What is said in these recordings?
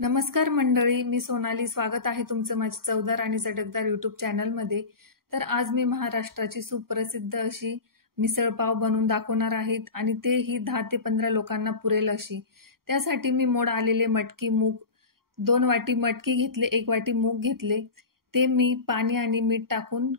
नमस्कार मंडळी, मी सोनाली. स्वागत आहे तुमचं माझ्या चवदार आणि चटकदार यूट्यूब चॅनलमध्ये. तर आज मी महाराष्ट्राची सुप्रसिद्ध अशी मिसळ पाव बनवून दाखवणार आहे आणि तेही 10 ते 15 लोकांना पुरेल अशी. त्यासाठी मी मोड आलेले मटकी मूग 2 वाटी मटकी घेतले, 1 वाटी मूग घेतले. ते मी पाणी आणि मीठ टाकून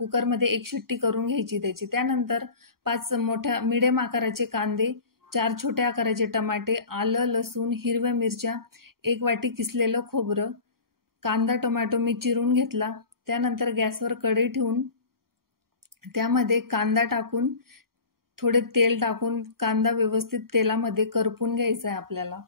कुकरमध्ये 1 शिट्टी करून घ्यायची त्याची. त्यानंतर 5 मोठ्या मिडियम आकाराचे कांदे, 4 छोट्या आकाराचे टमाटे, आलं, लसूण, हिरव्या मिरच्या, 1 वाटी किसलेलं खोबरं, कांदा टोमॅटो मी चिरून घेतला. त्यानंतर गॅसवर कढई ठेवून त्यामध्ये कांदा टाकून थोडे तेल टाकून कांदा व्यवस्थित तेलामध्ये करपून घ्यायचा आहे आपल्याला.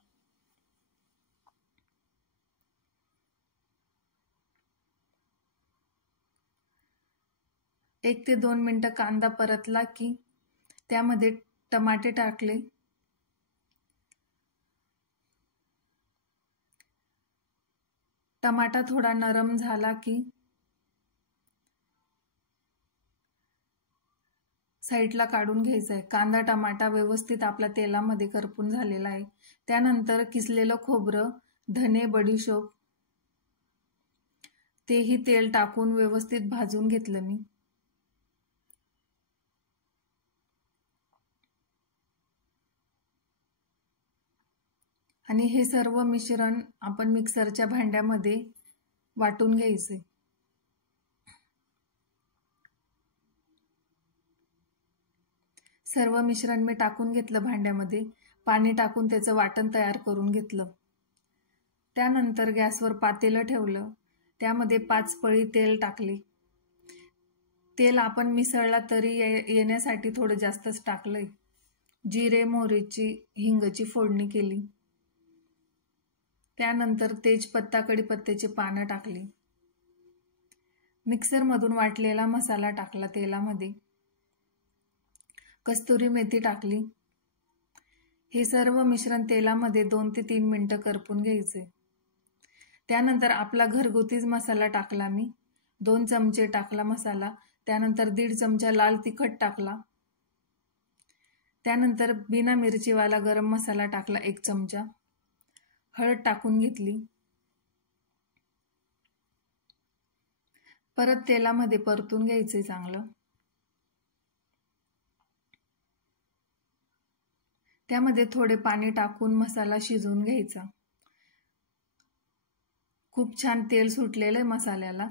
एक ते 2 मिनिटं कांदा परतला की त्यामध्ये टमाटे टाकले. टमाटा थोडा नरम झाला की साईडला काढून घ्यायचा आहे. कांदा टमाटा व्यवस्थित आपल्या तेलामध्ये करपून झालेला आहे. त्यानंतर किसलेलं खोबरं, धने, बडीशोप तेही तेल टाकून व्यवस्थित भाजून घेतलं मी. आणि हे सर्व मिश्रण आपण मिक्सरच्या भांड्यामध्ये वाटून घ्यायचे. सर्व मिश्रण मी टाकून घेतलं भांड्यामध्ये. पाणी टाकून त्याचं वाटण तयार करून घेतलं. त्यानंतर गॅसवर पातेलं ठेवलं. त्यामध्ये 5 पळी तेल टाकले. तेल आपण मिसळला तरी येण्यासाठी थोडं जास्तच टाकलंय. जिरे, मोहरीची, हिंगची फोडणी केली. त्यानंतर तेजपत्ता, कढीपत्त्याची पानं टाकली. मिक्सरमधून वाटलेला मसाला टाकला तेलामध्ये. कस्तुरी मेथी टाकली. हे सर्व मिश्रण तेलामध्ये 2 ते 3 मिनिटं करपून घ्यायचे. त्यानंतर आपला घरगुतीच मसाला टाकला मी. 2 चमचे टाकला मसाला. त्यानंतर 1.5 चमचा लाल तिखट टाकला. त्यानंतर बिना मिरचीवाला गरम मसाला टाकला 1 चमचा. हळद टाकून घेतली. परत तेलामध्ये परतून घ्यायचे चांगलं. त्यामध्ये थोडे पाणी टाकून मसाला शिजवून घ्यायचा. खूप छान तेल सुटलेलं आहे मसाल्याला.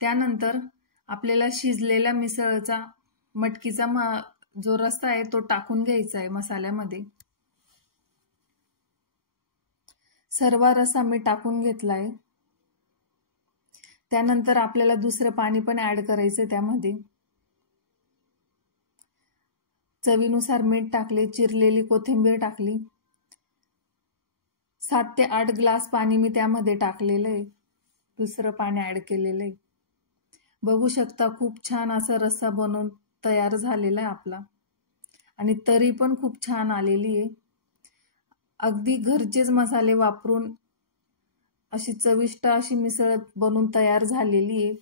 त्यानंतर आपल्याला शिजलेल्या मिसळचा मटकीचा जो रस्सा आहे तो टाकून घ्यायचा आहे मसाल्यामध्ये. सर्व रस्सा मी टाकून घेतलाय. त्यानंतर आपल्याला दुसरं पाणी पण ऍड करायचं त्यामध्ये. चवीनुसार मीठ टाकले. चिरलेली कोथिंबीर टाकली. 7 ते 8 ग्लास पाणी मी त्यामध्ये टाकलेलं आहे. दुसरं पाणी ऍड केलेलं आहे. बघू शकता खूप छान असा रस्सा बनवून तयार झालेला आहे आपला. आणि तरी पण खूप छान आलेली आहे. अगदी घरचेच मसाले वापरून अशी चविष्ट अशी मिसळ बनवून तयार झालेली आहे.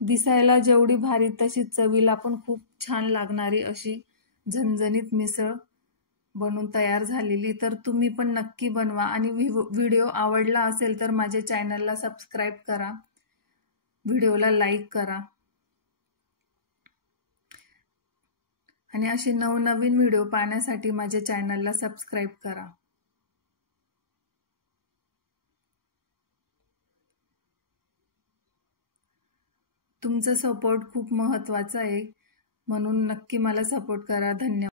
दिसायला जेवढी भारी तशी चवीला पण खूप छान लागणारी अशी झणझणीत मिसळ बनवून तयार झालेली. तर तुम्ही पण नक्की बनवा आणि व्हिडिओ आवडला असेल तर माझ्या चॅनलला सबस्क्राईब करा, व्हिडिओला लाईक करा आणि असे नवनवीन व्हिडिओ पाहण्यासाठी माझ्या चॅनलला सबस्क्राईब करा. तुमचा सपोर्ट खूप महत्त्वाचा आहे, म्हणून नक्की मला सपोर्ट करा. धन्यवाद.